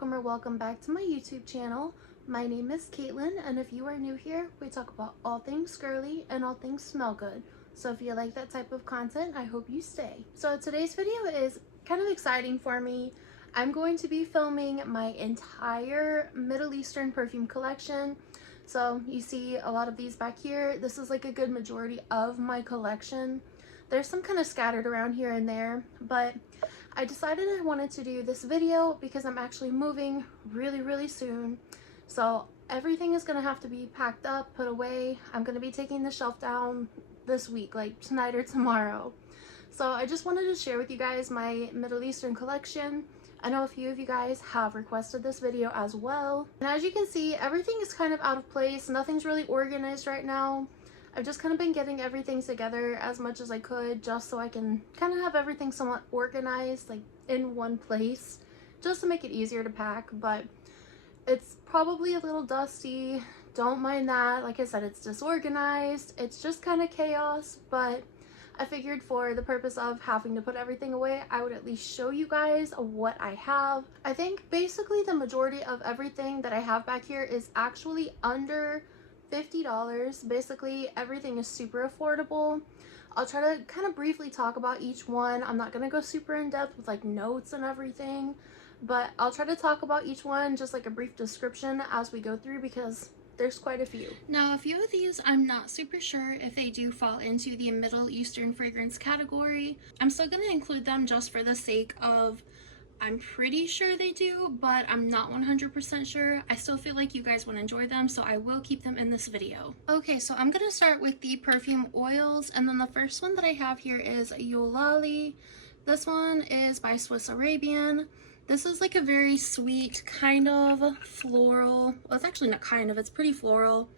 welcome back to my YouTube channel. My name is Caitlin, and if you are new here, we talk about all things girly and all things smell good. So if you like that type of content, I hope you stay. So today's video is kind of exciting for me. I'm going to be filming my entire Middle Eastern perfume collection. So you see a lot of these back here. This is like a good majority of my collection. There's some kind of scattered around here and there, but I decided I wanted to do this video because I'm actually moving really soon. So everything is going to have to be packed up, put away. I'm going to be taking the shelf down this week, like tonight or tomorrow. So I just wanted to share with you guys my Middle Eastern collection. I know a few of you guys have requested this video as well. And as you can see, everything is kind of out of place. Nothing's really organized right now. I've just kind of been getting everything together as much as I could just so I can kind of have everything somewhat organized, like in one place, just to make it easier to pack. But it's probably a little dusty. Don't mind that. Like I said, it's disorganized. It's just kind of chaos, but I figured for the purpose of having to put everything away, I would at least show you guys what I have. I think basically the majority of everything that I have back here is actually under $50. Basically everything is super affordable. I'll try to kind of briefly talk about each one. I'm not going to go super in depth with like notes and everything, but I'll try to talk about each one, just like a brief description as we go through, because there's quite a few. Now, a few of these I'm not super sure if they do fall into the Middle Eastern fragrance category. I'm still going to include them just for the sake of I'm pretty sure they do, but I'm not 100% sure. I still feel like you guys would enjoy them, so I will keep them in this video. Okay, so I'm going to start with the perfume oils, and then the first one that I have here is Yolali. This one is by Swiss Arabian. This is like a very sweet kind of floral. Well, it's actually not kind of, it's pretty floral.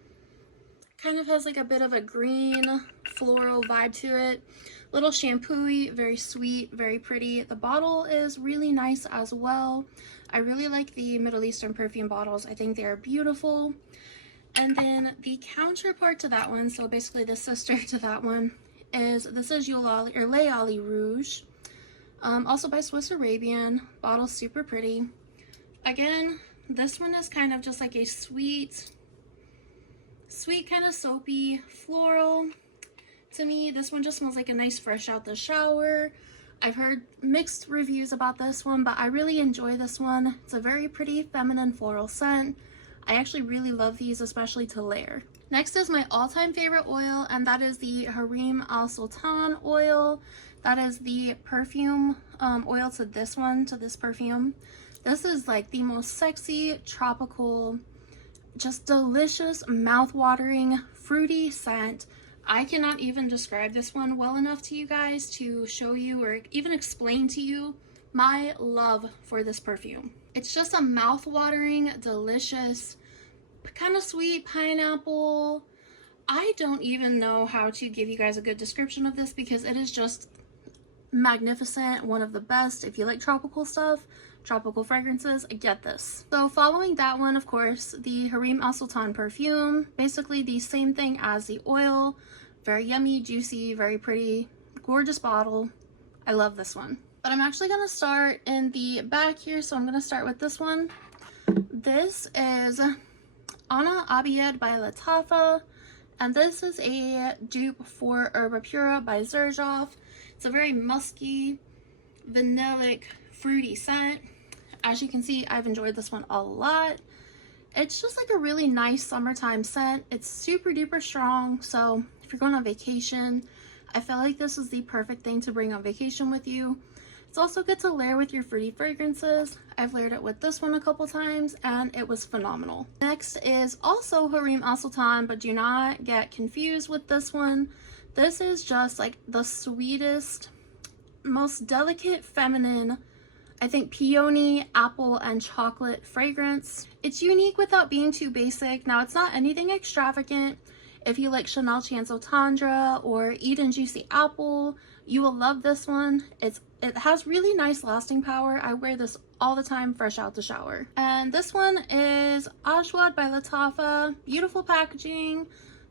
Kind of has like a bit of a green floral vibe to it. Little shampoo-y, very sweet, very pretty. The bottle is really nice as well. I really like the Middle Eastern perfume bottles. I think they are beautiful. And then the counterpart to that one, so basically the sister to that one, this is Yolali or Layali Rouge. Also by Swiss Arabian. Bottle's super pretty. Again, this one is kind of just like a sweet kind of soapy floral. To me, this one just smells like a nice fresh out the shower. I've heard mixed reviews about this one, but I really enjoy this one. It's a very pretty feminine floral scent. I actually really love these, especially to layer. Next is my all-time favorite oil, and that is the Harem Al Sultan oil. That is the perfume oil to this one, to this perfume. This is like the most sexy, tropical, just delicious, mouth-watering, fruity scent. I cannot even describe this one well enough to you guys to show you or even explain to you my love for this perfume. It's just a mouth-watering, delicious, kind of sweet pineapple. I don't even know how to give you guys a good description of this because it is just magnificent, one of the best. If you like tropical stuff, tropical fragrances, get this. So following that one, of course, the Harem Al Sultan perfume, basically the same thing as the oil. Very yummy, juicy, very pretty, gorgeous bottle. I love this one. But I'm actually gonna start in the back here, so I'm gonna start with this one. This is Ana Abiyed by Lattafa, and this is a dupe for Herba Pura by Xerjoff. It's a very musky, vanillic, fruity scent. As you can see, I've enjoyed this one a lot. It's just like a really nice summertime scent. It's super duper strong, so if you're going on vacation, I feel like this is the perfect thing to bring on vacation with you. It's also good to layer with your fruity fragrances. I've layered it with this one a couple times and it was phenomenal. Next is also Harem Al Sultan, but do not get confused with this one. This is just like the sweetest, most delicate, feminine, I think, peony, apple, and chocolate fragrance. It's unique without being too basic. Now, it's not anything extravagant. If you like Chanel Chanso Tendre or Eden Juicy Apple, you will love this one. It has really nice lasting power. I wear this all the time, fresh out the shower. And this one is Ajwad by Lattafa. Beautiful packaging.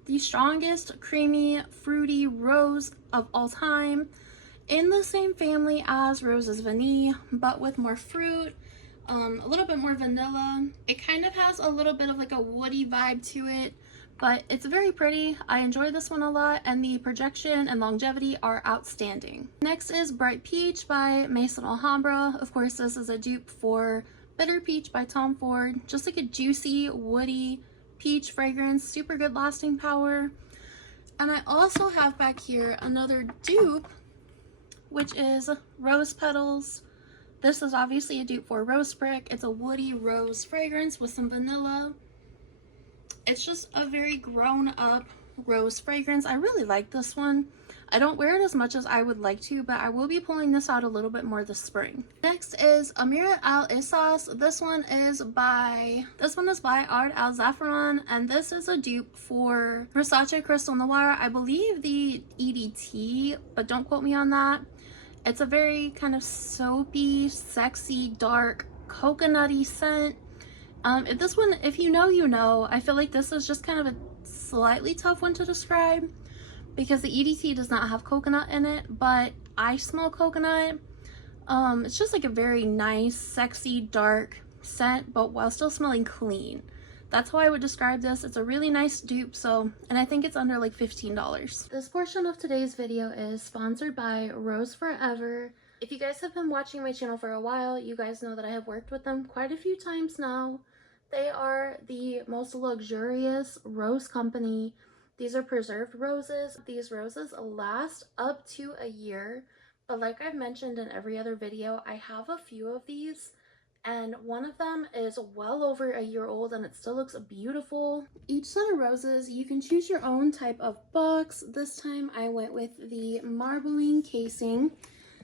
The strongest creamy fruity rose of all time, in the same family as Rose's Vanille, but with more fruit, a little bit more vanilla. It kind of has a little bit of like a woody vibe to it, but it's very pretty. I enjoy this one a lot, and the projection and longevity are outstanding. Next is Bright Peach by Maison D'Orient. Of course, this is a dupe for Bitter Peach by Tom Ford. Just like a juicy, woody peach fragrance, super good lasting power. And I also have back here another dupe, which is Rose Petals. This is obviously a dupe for Rose Brick. It's a woody rose fragrance with some vanilla. It's just a very grown up rose fragrance. I really like this one. I don't wear it as much as I would like to, but I will be pulling this out a little bit more this spring. Next is Amira Al Issas. This one is by Ard Al Zafran, and this is a dupe for Versace Crystal Noir. I believe the EDT, but don't quote me on that. It's a very kind of soapy, sexy, dark, coconutty scent. This one, if you know, you know. I feel like this is just kind of a slightly tough one to describe because the EDT does not have coconut in it, but I smell coconut. It's just like a very nice, sexy, dark scent, but while still smelling clean. That's how I would describe this. It's a really nice dupe, and I think it's under like $15. This portion of today's video is sponsored by Rose Forever. If you guys have been watching my channel for a while, you guys know that I have worked with them quite a few times now. They are the most luxurious rose company. These are preserved roses. These roses last up to a year, but like I've mentioned in every other video, I have a few of these, and one of them is well over a year old and it still looks beautiful. Each set of roses, you can choose your own type of box. This time I went with the marbling casing.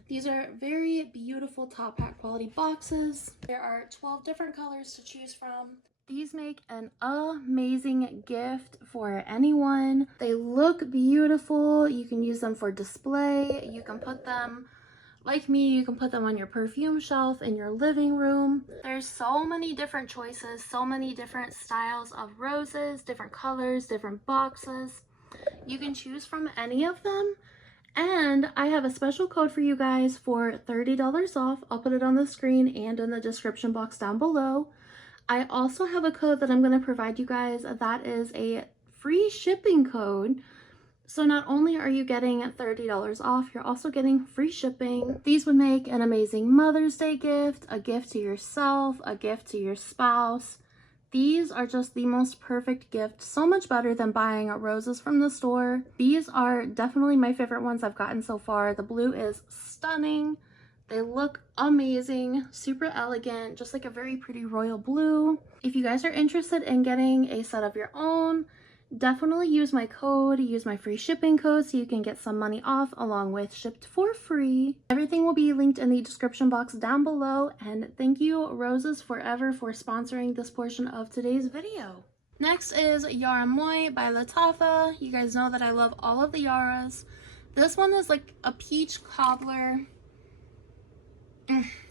These are very beautiful top hat quality boxes. There are 12 different colors to choose from. These make an amazing gift for anyone. They look beautiful. You can use them for display. You can put them, like me, you can put them on your perfume shelf in your living room. There's so many different choices, so many different styles of roses, different colors, different boxes. You can choose from any of them. And I have a special code for you guys for $30 off. I'll put it on the screen and in the description box down below. I also have a code that I'm going to provide you guys that is a free shipping code. So not only are you getting $30 off, you're also getting free shipping. These would make an amazing Mother's Day gift, a gift to yourself, a gift to your spouse. These are just the most perfect gift, so much better than buying roses from the store. These are definitely my favorite ones I've gotten so far. The blue is stunning. They look amazing, super elegant, just like a very pretty royal blue. If you guys are interested in getting a set of your own, definitely use my code, use my free shipping code so you can get some money off along with shipped for free. Everything will be linked in the description box down below, and thank you Roses Forever for sponsoring this portion of today's video. Next is Yara by Lattafa. You guys know that I love all of the Yaras. This one is like a peach cobbler.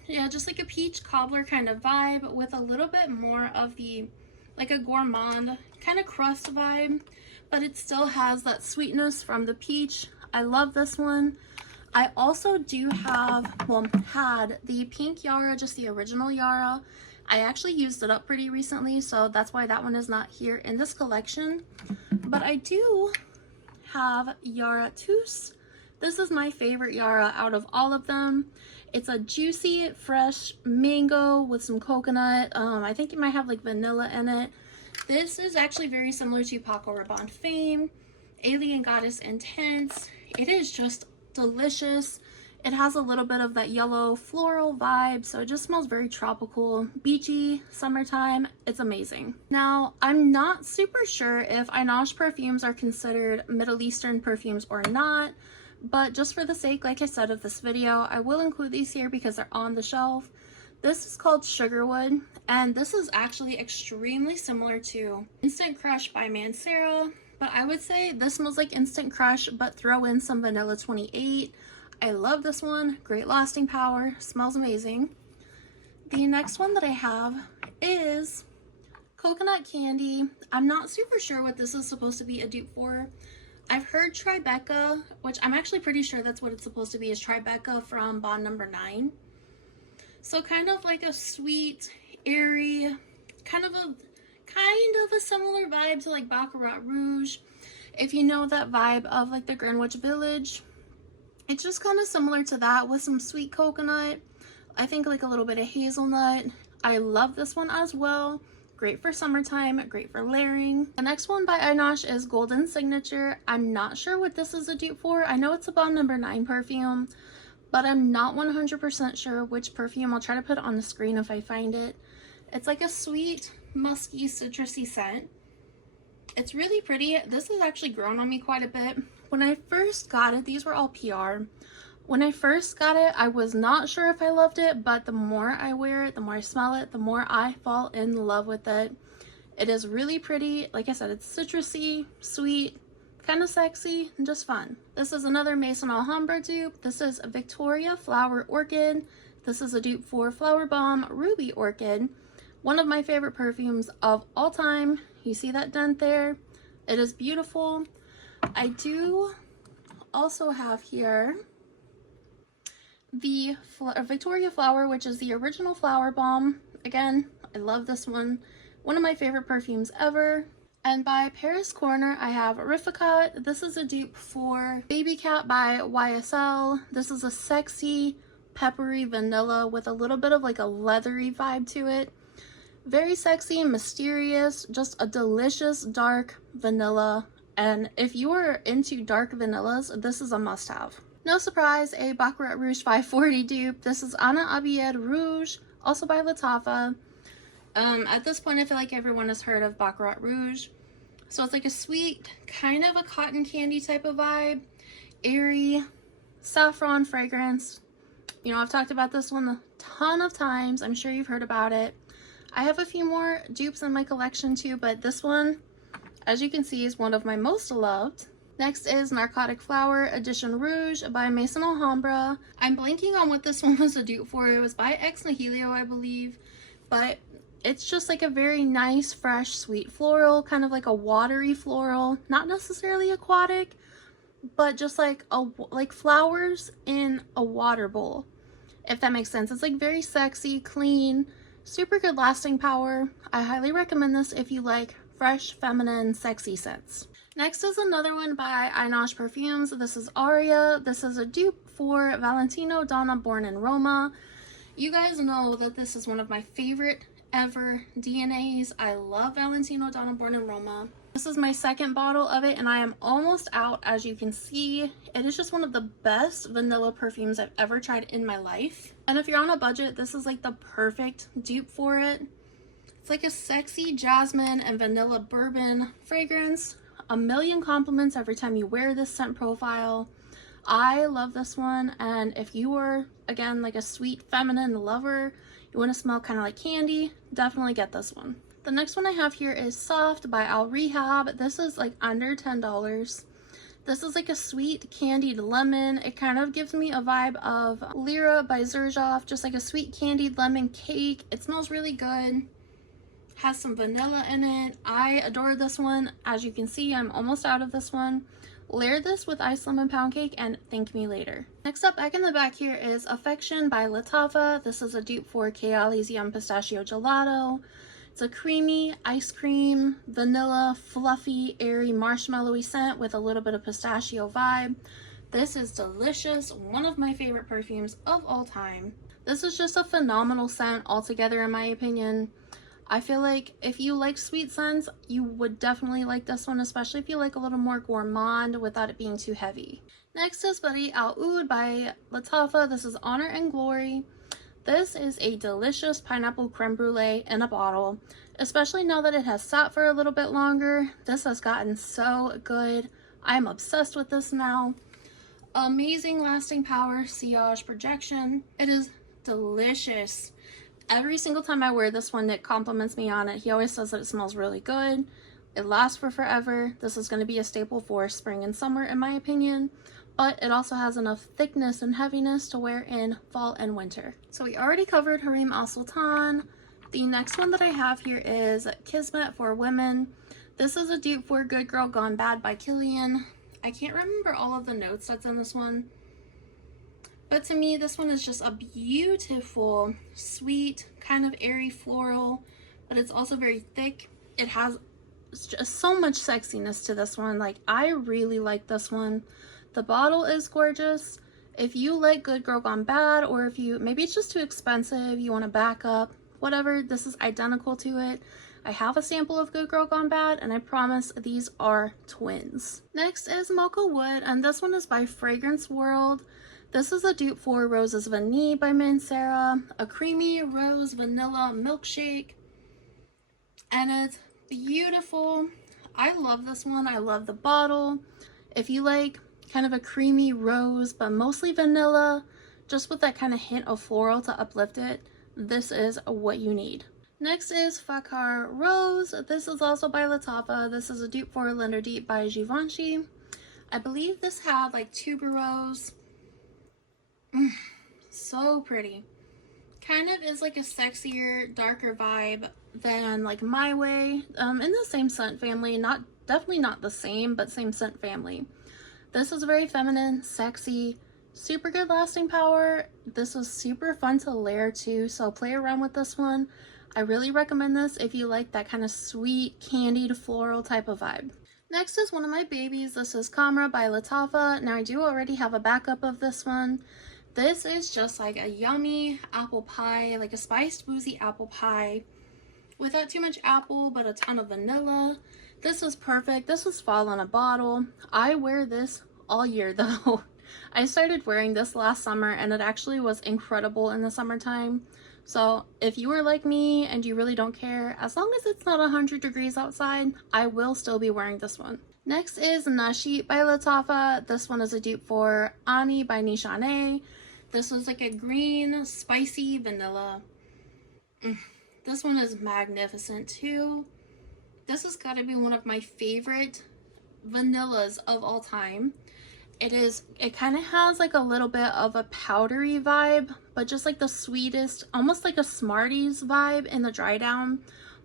Yeah, just like a peach cobbler kind of vibe with a little bit more of the like a gourmand kind of crust vibe, but it still has that sweetness from the peach. I love this one. I also do have, well, had the pink Yara, just the original Yara. I actually used it up pretty recently, so that's why that one is not here in this collection. But I do have Yara Tous. This is my favorite Yara out of all of them. It's a juicy, fresh mango with some coconut. I think it might have like vanilla in it. This is actually very similar to Paco Rabanne Fame, Alien Goddess Intense. It is just delicious. It has a little bit of that yellow floral vibe, so it just smells very tropical, beachy, summertime. It's amazing. Now, I'm not super sure if Einache perfumes are considered Middle Eastern perfumes or not, but just for the sake, like I said, of this video, I will include these here because they're on the shelf. This is called Sugarwood, and this is actually extremely similar to Instant Crush by Mancera, but I would say this smells like Instant Crush, but throw in some Vanilla 28. I love this one. Great lasting power. Smells amazing. The next one that I have is Coconut Candy. I'm not super sure what this is supposed to be a dupe for. I've heard Tribeca, which I'm actually pretty sure that's what it's supposed to be, is Tribeca from Bond Number 9. So kind of like a sweet, airy, kind of a similar vibe to like Baccarat Rouge. If you know that vibe of like the Greenwich Village, it's just kind of similar to that with some sweet coconut. I think like a little bit of hazelnut. I love this one as well. Great for summertime, great for layering. The next one by Eyenash is Golden Signature. I'm not sure what this is a dupe for. I know it's a Bond No. 9 perfume, but I'm not 100% sure which perfume. I'll try to put it on the screen if I find it. It's like a sweet, musky, citrusy scent. It's really pretty. This has actually grown on me quite a bit. When I first got it, these were all PR. When I first got it, I was not sure if I loved it, but the more I wear it, the more I smell it, the more I fall in love with it. It is really pretty. Like I said, it's citrusy, sweet, kind of sexy, and just fun. This is another Maison Alhambra dupe. This is Victoria Flower Orchid. This is a dupe for Flower Bomb Ruby Orchid. One of my favorite perfumes of all time. You see that dent there? It is beautiful. I do also have here the Victoria Flower, which is the original Flower Bomb. Again, I love this one. One of my favorite perfumes ever. And by Paris Corner, I have Rificat. This is a dupe for Baby Cat by YSL. This is a sexy, peppery vanilla with a little bit of like a leathery vibe to it. Very sexy, mysterious, just a delicious dark vanilla. And if you are into dark vanillas, this is a must-have. No surprise, a Baccarat Rouge 540 dupe. This is Anna Abied Rouge, also by Lattafa. At this point, I feel like everyone has heard of Baccarat Rouge. So it's like a sweet, kind of a cotton candy type of vibe. Airy, saffron fragrance. You know, I've talked about this one a ton of times. I'm sure you've heard about it. I have a few more dupes in my collection too, but this one, as you can see, is one of my most loved. Next is Narcotic Flower Edition Rouge by Maison Alhambra. I'm blanking on what this one was a dupe for. It was by Ex Nihilo, I believe. But it's just like a very nice, fresh, sweet floral, kind of like a watery floral. Not necessarily aquatic, but just like flowers in a water bowl, if that makes sense. It's like very sexy, clean, super good lasting power. I highly recommend this if you like fresh, feminine, sexy scents. Next is another one by Eyenash Perfumes. This is Aria. This is a dupe for Valentino Donna Born in Roma. You guys know that this is one of my favorite ever DNAs. I love Valentino Donna Born in Roma. This is my second bottle of it and I am almost out. As you can see, it is just one of the best vanilla perfumes I've ever tried in my life. And if you're on a budget, this is like the perfect dupe for it. It's like a sexy jasmine and vanilla bourbon fragrance. A million compliments every time you wear this scent profile. I love this one, and if you are, again, like a sweet feminine lover, you want to smell kind of like candy, definitely get this one. The next one I have here is Soft by Al Rehab. This is like under $10. This is like a sweet candied lemon. It kind of gives me a vibe of Lyra by Xerjoff, just like a sweet candied lemon cake. It smells really good. Has some vanilla in it. I adore this one. As you can see, I'm almost out of this one. Layer this with iced lemon pound cake and thank me later. Next up, back in the back here is Affection by Lattafa. This is a dupe for Kayali's Yum Pistachio Gelato. It's a creamy, ice cream, vanilla, fluffy, airy, marshmallowy scent with a little bit of pistachio vibe. This is delicious. One of my favorite perfumes of all time. This is just a phenomenal scent altogether, in my opinion. I feel like if you like sweet scents, you would definitely like this one, especially if you like a little more gourmand without it being too heavy. Next is Bari Al Oud by Lattafa. This is Honor and Glory. This is a delicious pineapple creme brulee in a bottle, especially now that it has sat for a little bit longer. This has gotten so good. I'm obsessed with this now. Amazing lasting power, sillage, projection. It is delicious. Every single time I wear this one, Nick compliments me on it. He always says that it smells really good. It lasts for forever. This is going to be a staple for spring and summer, in my opinion. But it also has enough thickness and heaviness to wear in fall and winter. So we already covered Harim Al Sultan. The next one that I have here is Kismet for Women. This is a dupe for Good Girl Gone Bad by Kilian. I can't remember all of the notes that's in this one, But to me, this one is just a beautiful, sweet, kind of airy floral, but it's also very thick. It has just so much sexiness to this one. Like, I really like this one. The bottle is gorgeous. If you like Good Girl Gone Bad, or if you, maybe it's just too expensive, you want to back up, whatever, this is identical to it. I have a sample of Good Girl Gone Bad, and I promise these are twins. Next is Mocha Wood, and this one is by Fragrance World. This is a dupe for Roses Vanille by Mancera, a creamy rose vanilla milkshake, and it's beautiful. I love this one. I love the bottle. If you like kind of a creamy rose, but mostly vanilla, just with that kind of hint of floral to uplift it, this is what you need. Next is Fakar Rose. This is also by Lattafa. This is a dupe for Linda Deep by Givenchy. I believe this had like tuberose. So pretty. Kind of is like a sexier, darker vibe than like My Way. In the same scent family. Definitely not the same, but same scent family. This is very feminine, sexy, super good lasting power. This was super fun to layer too, so play around with this one. I really recommend this if you like that kind of sweet, candied, floral type of vibe. Next is one of my babies. This is Kamra by Lattafa. Now, I do already have a backup of this one. This is just like a yummy apple pie, like a spiced boozy apple pie without too much apple, but a ton of vanilla. This is perfect. This was fall on a bottle. I wear this all year though. I started wearing this last summer, and it actually was incredible in the summertime. So if you are like me and you really don't care, as long as it's not 100 degrees outside, I will still be wearing this one. Next is Nashi by Lattafa. This one is a dupe for Ani by Nishane. This was like a green, spicy vanilla. This one is magnificent too. This has got to be one of my favorite vanillas of all time. It kind of has like a little bit of a powdery vibe, but just like the sweetest, almost like a Smarties vibe in the dry down,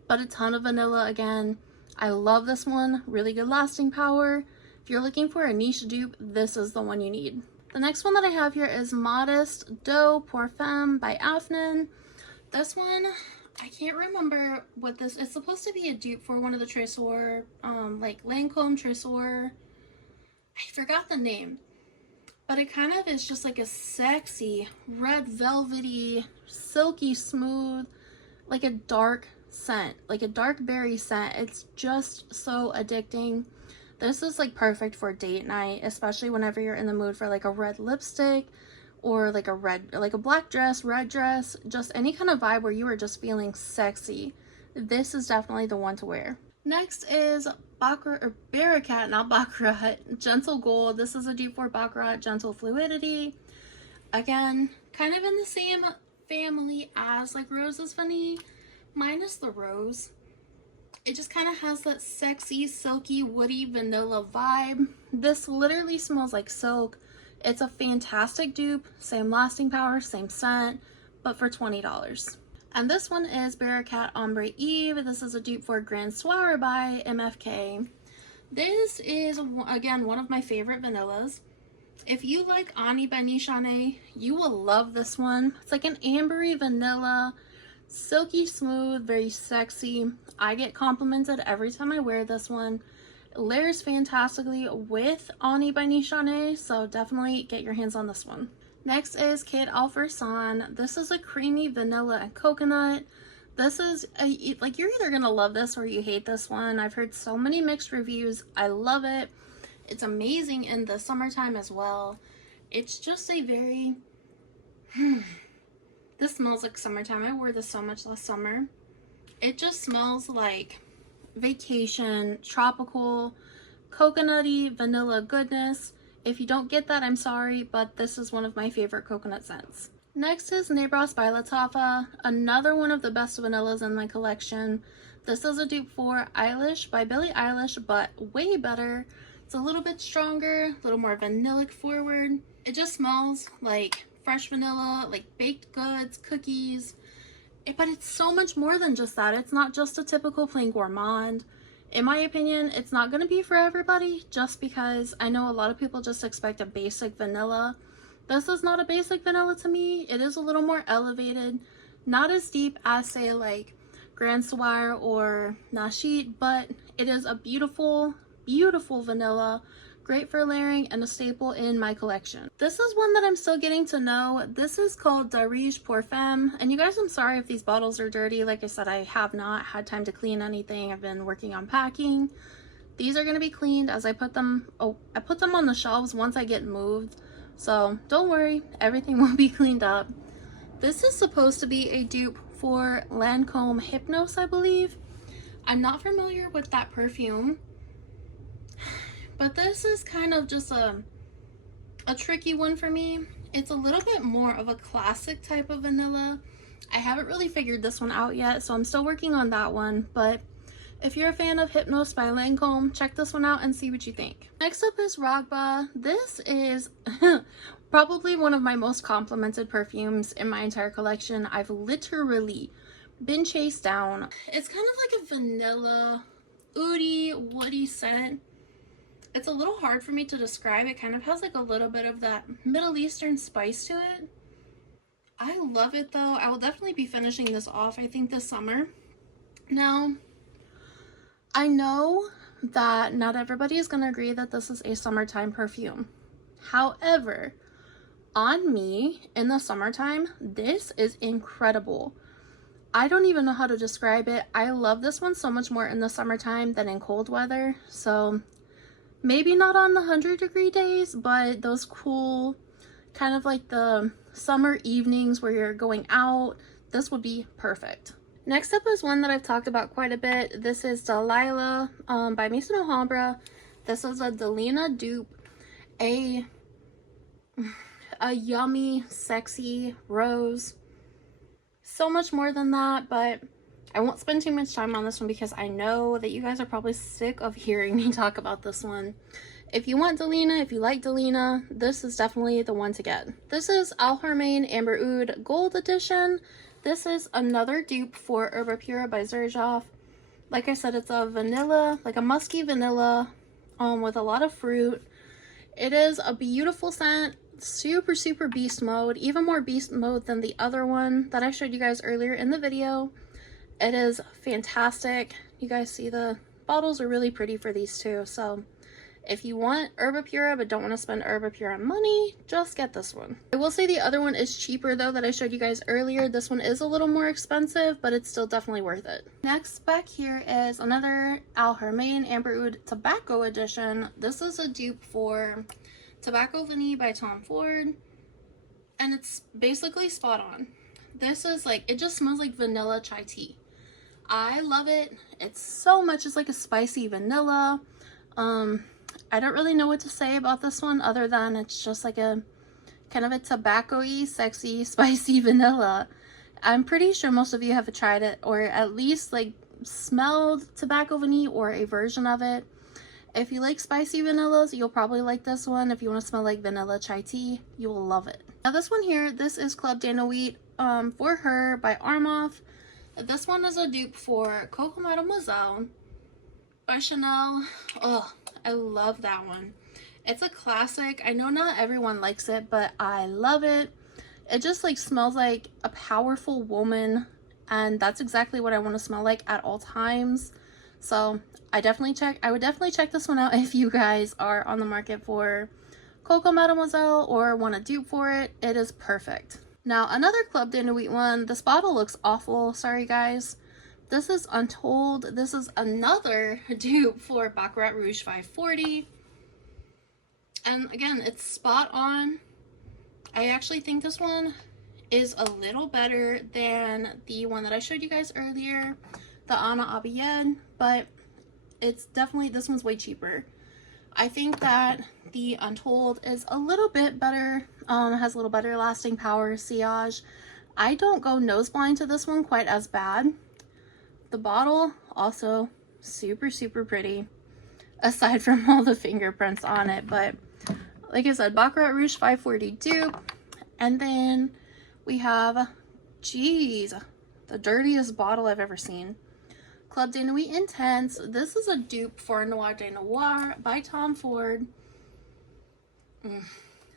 but a ton of vanilla again. I love this one. Really good lasting power. If you're looking for a niche dupe, this is the one you need. The next one that I have here is Modest D'Eau Perfume by Afnan. This one, I can't remember what this, it's supposed to be a dupe for one of the Tresor, like Lancome Tresor. I forgot the name, but it kind of is just like a sexy, red velvety, silky smooth, like a dark scent, like a dark berry scent. It's just so addicting. This is like perfect for date night, especially whenever you're in the mood for like a red lipstick or like a black dress, red dress, just any kind of vibe where you are just feeling sexy. This is definitely the one to wear. Next is Barakat, not Baccarat, Gentle Gold. This is a dupe for Baccarat Gentle Fluidity. Again, kind of in the same family as like Roses Vanille, minus the rose. It just kind of has that sexy, silky, woody vanilla vibe. This literally smells like silk. It's a fantastic dupe, same lasting power, same scent, but for $20. And this one is Barakat Ombre Eve. This is a dupe for Grand Soirée by MFK. This is, again, one of my favorite vanillas. If you like Ani by Nishane, you will love this one. It's like an ambery vanilla, silky smooth, very sexy. I get complimented every time I wear this one. It layers fantastically with Ani by Nishane, so definitely get your hands on this one. Next is Kid Alfarsan. This is a creamy vanilla and coconut. This is like, you're either gonna love this or you hate this one. I've heard so many mixed reviews. I love it. It's amazing in the summertime as well. It's just a very this smells like summertime. I wore this so much last summer. It just smells like vacation, tropical, coconutty, vanilla goodness. If you don't get that, I'm sorry, but this is one of my favorite coconut scents. Next is Nebras by Lattafa, another one of the best vanillas in my collection. This is a dupe for Eilish by Billie Eilish, but way better. It's a little bit stronger, a little more vanillic forward. It just smells like fresh vanilla, like baked goods, cookies. But it's so much more than just that. It's not just a typical plain gourmand. In my opinion, it's not going to be for everybody, just because I know a lot of people just expect a basic vanilla. This is not a basic vanilla to me. It is a little more elevated, not as deep as say like Grand Soir or Nashit, but it is a beautiful, beautiful vanilla. Great for layering and a staple in my collection. This is one that I'm still getting to know. This is called Perfume. And you guys, I'm sorry if these bottles are dirty. Like I said, I have not had time to clean anything. I've been working on packing. These are going to be cleaned as I put them, I put them on the shelves once I get moved. So don't worry, everything will be cleaned up. This is supposed to be a dupe for Lancome Hypnos, I believe. I'm not familiar with that perfume. But this is kind of just a tricky one for me. It's a little bit more of a classic type of vanilla. I haven't really figured this one out yet, so I'm still working on that one. But if you're a fan of Hypnos by Lancome, check this one out and see what you think. Next up is Ragba. This is probably one of my most complimented perfumes in my entire collection. I've literally been chased down. It's kind of like a vanilla, oudy, woody scent. It's a little hard for me to describe. It kind of has like a little bit of that Middle Eastern spice to it. I love it though. I will definitely be finishing this off, I think, this summer. Now, I know that not everybody is going to agree that this is a summertime perfume. However, on me in the summertime, this is incredible. I don't even know how to describe it. I love this one so much more in the summertime than in cold weather. So maybe not on the 100-degree days, but those cool, kind of like the summer evenings where you're going out, this would be perfect. Next up is one that I've talked about quite a bit. This is Delilah by Maison D'Orient. This is a Delina dupe, a yummy, sexy rose. So much more than that, but I won't spend too much time on this one because I know that you guys are probably sick of hearing me talk about this one. If you want Delina, if you like Delina, this is definitely the one to get. This is Alharmain Amber Oud Gold Edition. This is another dupe for Herba Pura by Xerjoff. Like I said, it's a vanilla, like a musky vanilla with a lot of fruit. It is a beautiful scent. Super, super beast mode. Even more beast mode than the other one that I showed you guys earlier in the video. It is fantastic. You guys see the bottles are really pretty for these two. So if you want Herba Pura but don't want to spend Herba Pura money, just get this one. I will say the other one is cheaper though that I showed you guys earlier. This one is a little more expensive, but it's still definitely worth it. Next back here is another Alharmain Amber Oud Tobacco Edition. This is a dupe for Tobacco Vanille by Tom Ford. And it's basically spot on. This is like, it just smells like vanilla chai tea. I love it. It's so much, it's like a spicy vanilla. I don't really know what to say about this one other than it's just like a kind of a tobacco-y, sexy, spicy vanilla. I'm pretty sure most of you have tried it or at least like smelled tobacco vanille or a version of it. If you like spicy vanillas, you'll probably like this one. If you want to smell like vanilla chai tea, you will love it. Now this one here, this is Club de Nuit for Her by Armaf. This one is a dupe for Coco Mademoiselle by Chanel. Oh, I love that one. It's a classic. I know not everyone likes it, but I love it. It just like smells like a powerful woman, and that's exactly what I want to smell like at all times. So I would definitely check this one out if you guys are on the market for Coco Mademoiselle or want a dupe for it. It is perfect. Now another Club de Nuit one. This bottle looks awful. Sorry guys. This is Untold. This is another dupe for Baccarat Rouge 540. And again, it's spot on. I actually think this one is a little better than the one that I showed you guys earlier, the Anna Abiyed, but it's definitely, this one's way cheaper. I think that the Untold is a little bit better, has a little better lasting power, sillage. I don't go nose blind to this one quite as bad. The bottle also super, super pretty, aside from all the fingerprints on it. But like I said, Baccarat Rouge 540 dupe. And then we have, geez, the dirtiest bottle I've ever seen. Club de Nuit Intense. This is a dupe for Noir de Noir by Tom Ford.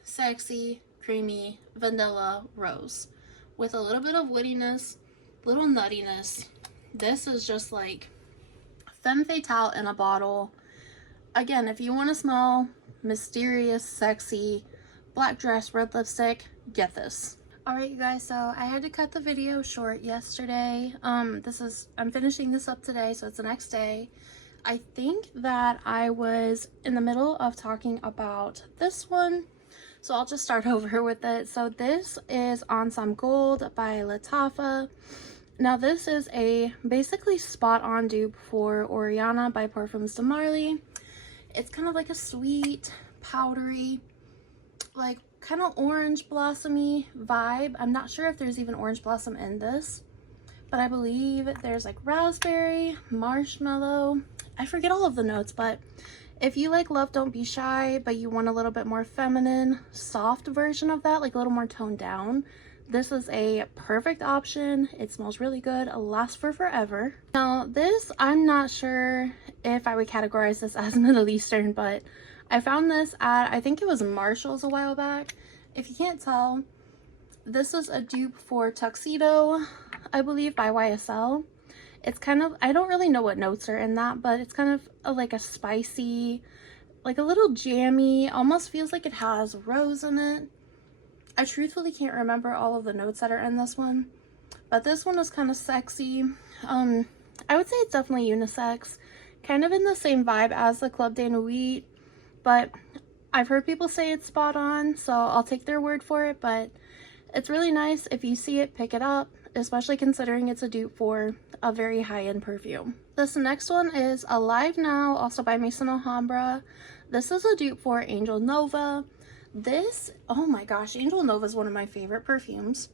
Sexy, creamy vanilla rose with a little bit of woodiness, little nuttiness. This is just like femme fatale in a bottle. Again, if you want to smell mysterious, sexy, black dress, red lipstick, get this. Alright, you guys, so I had to cut the video short yesterday. I'm finishing this up today, so it's the next day. I think that I was in the middle of talking about this one, so I'll just start over with it. So this is Ensemble Gold by Lattafa. Now this is a basically spot-on dupe for Oriana by Perfumes de Marly. It's kind of like a sweet, powdery, like kind of orange blossomy vibe. I'm not sure if there's even orange blossom in this, but I believe there's like raspberry, marshmallow. I forget all of the notes, but if you like Love Don't Be Shy, but you want a little bit more feminine, soft version of that, like a little more toned down, this is a perfect option. It smells really good. It'll last for forever. Now this, I'm not sure if I would categorize this as Middle Eastern, but I found this at, I think it was Marshall's a while back. If you can't tell, this is a dupe for Tuxedo, I believe, by YSL. It's kind of, I don't really know what notes are in that, but it's kind of like a spicy, like a little jammy, almost feels like it has rose in it. I truthfully can't remember all of the notes that are in this one, but this one is kind of sexy. I would say it's definitely unisex, kind of in the same vibe as the Club de Nuit, but I've heard people say it's spot on, so I'll take their word for it. But it's really nice. If you see it, pick it up, especially considering it's a dupe for a very high-end perfume. This next one is Alive Now, also by Maison D'Orient. This is a dupe for Angel Nova. This, oh my gosh, Angel Nova is one of my favorite perfumes,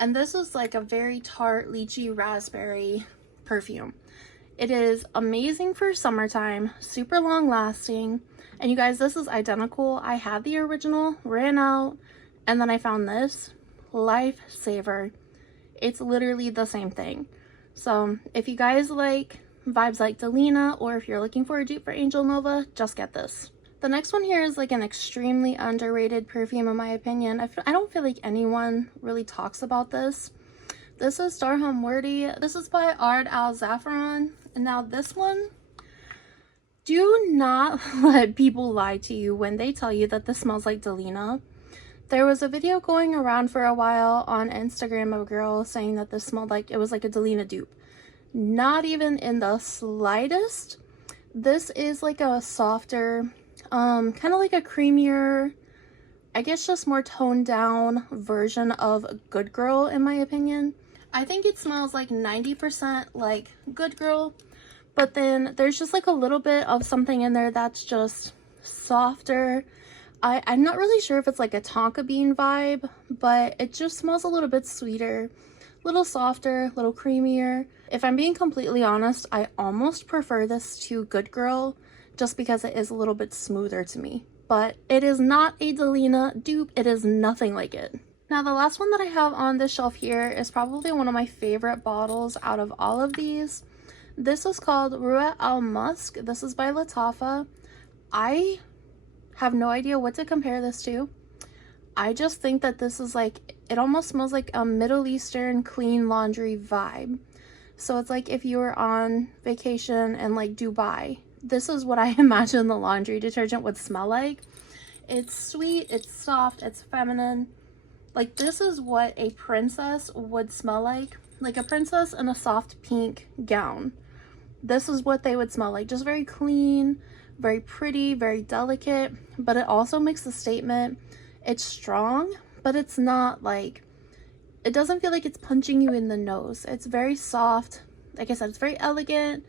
and this is like a very tart, lychee, raspberry perfume. It is amazing for summertime, super long lasting. And you guys, this is identical. I had the original, ran out, and then I found this. Lifesaver. It's literally the same thing. So if you guys like vibes like Delina, or if you're looking for a dupe for Angel Nova, just get this. The next one here is like an extremely underrated perfume in my opinion. I don't feel like anyone really talks about this. This is Darham Wordy. This is by Ard Al Zafran. And now this one, do not let people lie to you when they tell you that this smells like Delina. There was a video going around for a while on Instagram of a girl saying that this smelled like it was like a Delina dupe. Not even in the slightest. This is like a softer, kind of like a creamier, I guess just more toned down version of Good Girl in my opinion. I think it smells like 90% like Good Girl, but then there's just like a little bit of something in there that's just softer. I'm not really sure if it's like a tonka bean vibe, but it just smells a little bit sweeter, a little softer, a little creamier. If I'm being completely honest, I almost prefer this to Good Girl just because it is a little bit smoother to me. But it is not a Delina dupe. It is nothing like it. Now the last one that I have on this shelf here is probably one of my favorite bottles out of all of these. This is called Ruat Al Musk. This is by Lattafa. I have no idea what to compare this to. I just think that this is like, it almost smells like a Middle Eastern clean laundry vibe. So it's like if you were on vacation in like Dubai, this is what I imagine the laundry detergent would smell like. It's sweet, it's soft, it's feminine. Like this is what a princess would smell like a princess in a soft pink gown. This is what they would smell like, just very clean, very pretty, very delicate, but it also makes a statement. It's strong, but it's not like, it doesn't feel like it's punching you in the nose. It's very soft. Like I said, it's very elegant,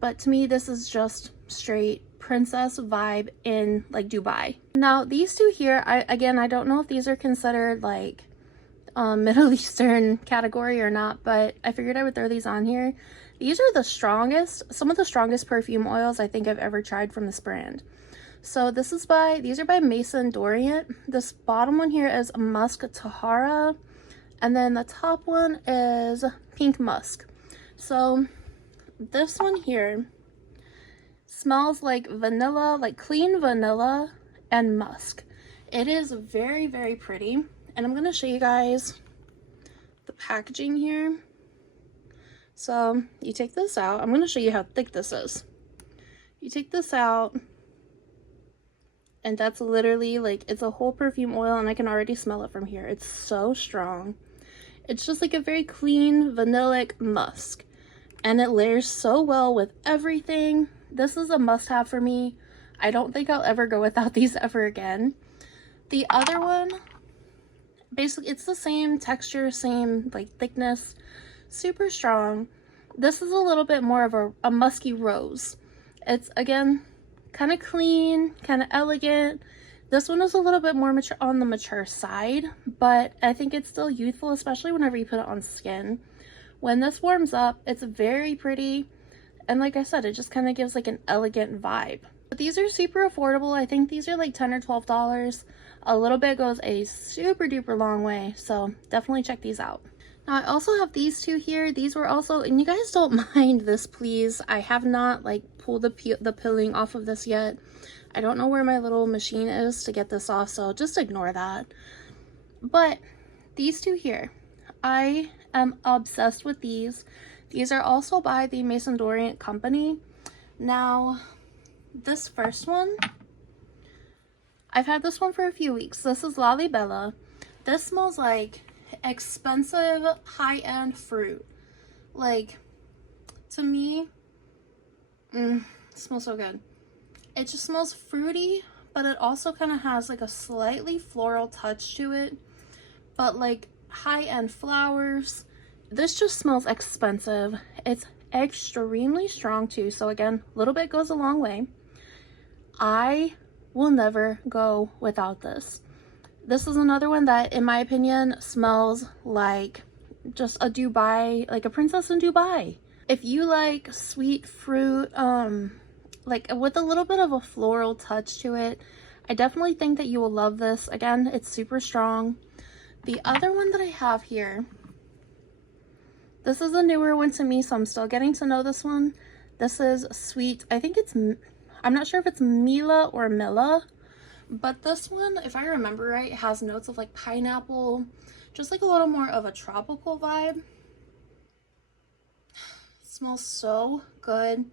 but to me, this is just straight princess vibe in like Dubai. Now, these two here, I don't know if these are considered like Middle Eastern category or not, but I figured I would throw these on here. These are the strongest, some of the strongest perfume oils I think I've ever tried from this brand. So these are by Maison D'Orient. This bottom one here is Musk Tahara, and then the top one is Pink Musk. So this one here smells like vanilla, like clean vanilla and musk. It is very, very pretty. And I'm going to show you guys the packaging here. So you take this out. I'm going to show you how thick this is. You take this out, and that's literally like, it's a whole perfume oil, and I can already smell it from here. It's so strong. It's just like a very clean vanillic musk, and it layers so well with everything. This is a must-have for me. I don't think I'll ever go without these ever again. The other one, basically it's the same texture, same like thickness, super strong. This is a little bit more of a musky rose. It's again kind of clean, kind of elegant. This one is a little bit more mature, on the mature side, but I think it's still youthful, especially whenever you put it on skin. When this warms up, it's very pretty, and like I said, it just kind of gives like an elegant vibe. But these are super affordable. I think these are like $10 or $12. A little bit goes a super duper long way, so definitely check these out. Now I also have these two here. These were also, and you guys don't mind this, please. I have not like pulled the pilling off of this yet. I don't know where my little machine is to get this off, so just ignore that. But these two here, I am obsessed with these. These are also by the Maison D'Orient company. Now, this first one, I've had this one for a few weeks. This is Lalibela. This smells like expensive high-end fruit. Like, to me, it smells so good. It just smells fruity, but it also kind of has like a slightly floral touch to it, but like high-end flowers. This just smells expensive. It's extremely strong too, so again, a little bit goes a long way. I will never go without this. This is another one that, in my opinion, smells like just a Dubai, like a princess in Dubai. If you like sweet fruit, like with a little bit of a floral touch to it, I definitely think that you will love this. Again, it's super strong. The other one that I have here, this is a newer one to me, so I'm still getting to know this one. This is sweet. I think it's, I'm not sure if it's Mila or Milla, but this one, if I remember right, has notes of like pineapple, just like a little more of a tropical vibe. It smells so good.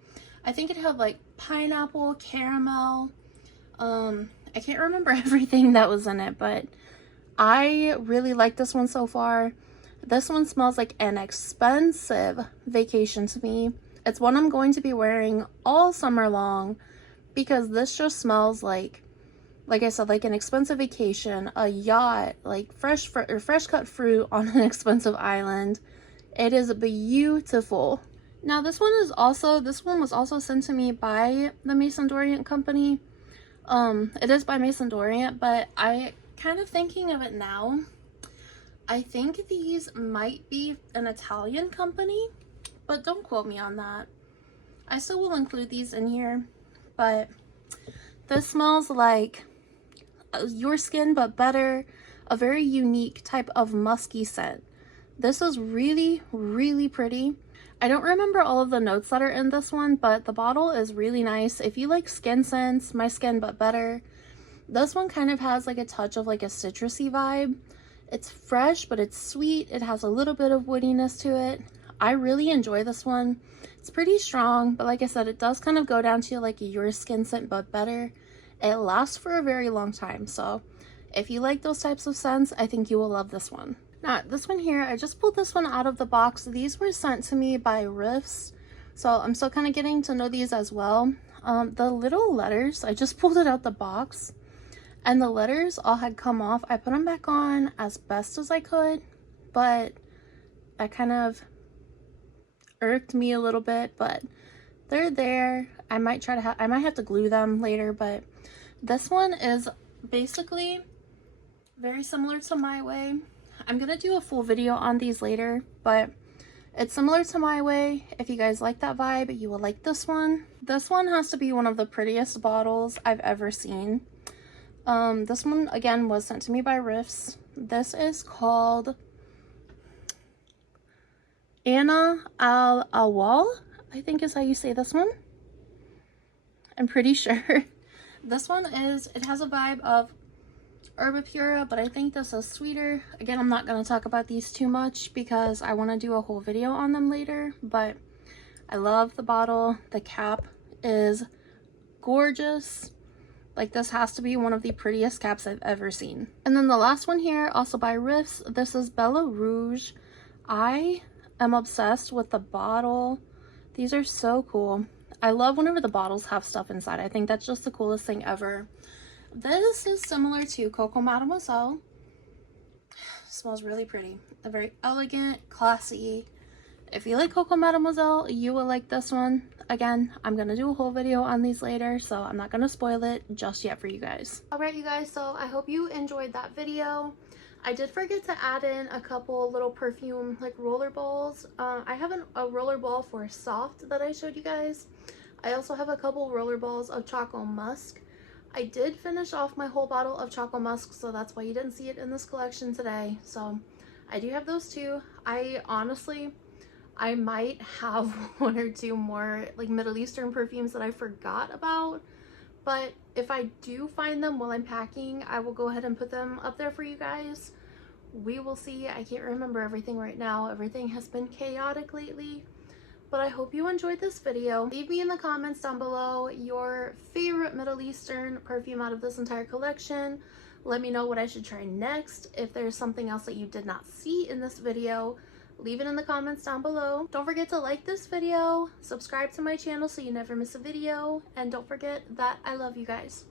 I think it had like pineapple, caramel. I can't remember everything that was in it, but I really like this one so far. This one smells like an expensive vacation to me. It's one I'm going to be wearing all summer long because this just smells like I said, like an expensive vacation, a yacht, like fresh cut fruit on an expensive island. It is beautiful. Now this one was also sent to me by the Maison D'Orient company. It is by Maison D'Orient, but I kind of thinking of it now, I think these might be an Italian company, but don't quote me on that. I still will include these in here, but this smells like your skin but better, a very unique type of musky scent. This is really, really pretty. I don't remember all of the notes that are in this one, but the bottle is really nice. If you like skin scents, my skin but better, this one kind of has like a touch of like a citrusy vibe. It's fresh, but it's sweet. It has a little bit of woodiness to it. I really enjoy this one. It's pretty strong, but like I said, it does kind of go down to like your skin scent but better. It lasts for a very long time, so if you like those types of scents, I think you will love this one. Now, this one here, I just pulled this one out of the box. These were sent to me by Riffs, so I'm still kind of getting to know these as well. The little letters, I just pulled it out the box, and the letters all had come off. I put them back on as best as I could, but that kind of irked me a little bit, but they're there. I might have to glue them later, but this one is basically very similar to My Way. I'm gonna do a full video on these later, but it's similar to My Way. If you guys like that vibe, you will like this one. This one has to be one of the prettiest bottles I've ever seen. This one again was sent to me by Riffs. This is called Anna Al Awal, I think is how you say this one. I'm pretty sure. This one is, it has a vibe of Herbapura, but I think this is sweeter. Again, I'm not going to talk about these too much because I want to do a whole video on them later, but I love the bottle. The cap is gorgeous. Like, this has to be one of the prettiest caps I've ever seen. And then the last one here, also by Riffs, this is Bella Rouge. I am obsessed with the bottle. These are so cool. I love whenever the bottles have stuff inside. I think that's just the coolest thing ever. This is similar to Coco Mademoiselle. Smells really pretty. They're very elegant, classy. If you like Coco Mademoiselle, you will like this one. Again, I'm going to do a whole video on these later, so I'm not going to spoil it just yet for you guys. Alright you guys, so I hope you enjoyed that video. I did forget to add in a couple little perfume like roller balls. I have a roller ball for Soft that I showed you guys. I also have a couple roller balls of Choco Musk. I did finish off my whole bottle of Choco Musk, so that's why you didn't see it in this collection today. So I do have those too. I might have one or two more like Middle Eastern perfumes that I forgot about, but if I do find them while I'm packing, I will go ahead and put them up there for you guys. We will see. I can't remember everything right now. Everything has been chaotic lately, but I hope you enjoyed this video. Leave me in the comments down below your favorite Middle Eastern perfume out of this entire collection. Let me know what I should try next. If there's something else that you did not see in this video, leave it in the comments down below. Don't forget to like this video, subscribe to my channel so you never miss a video, and don't forget that I love you guys.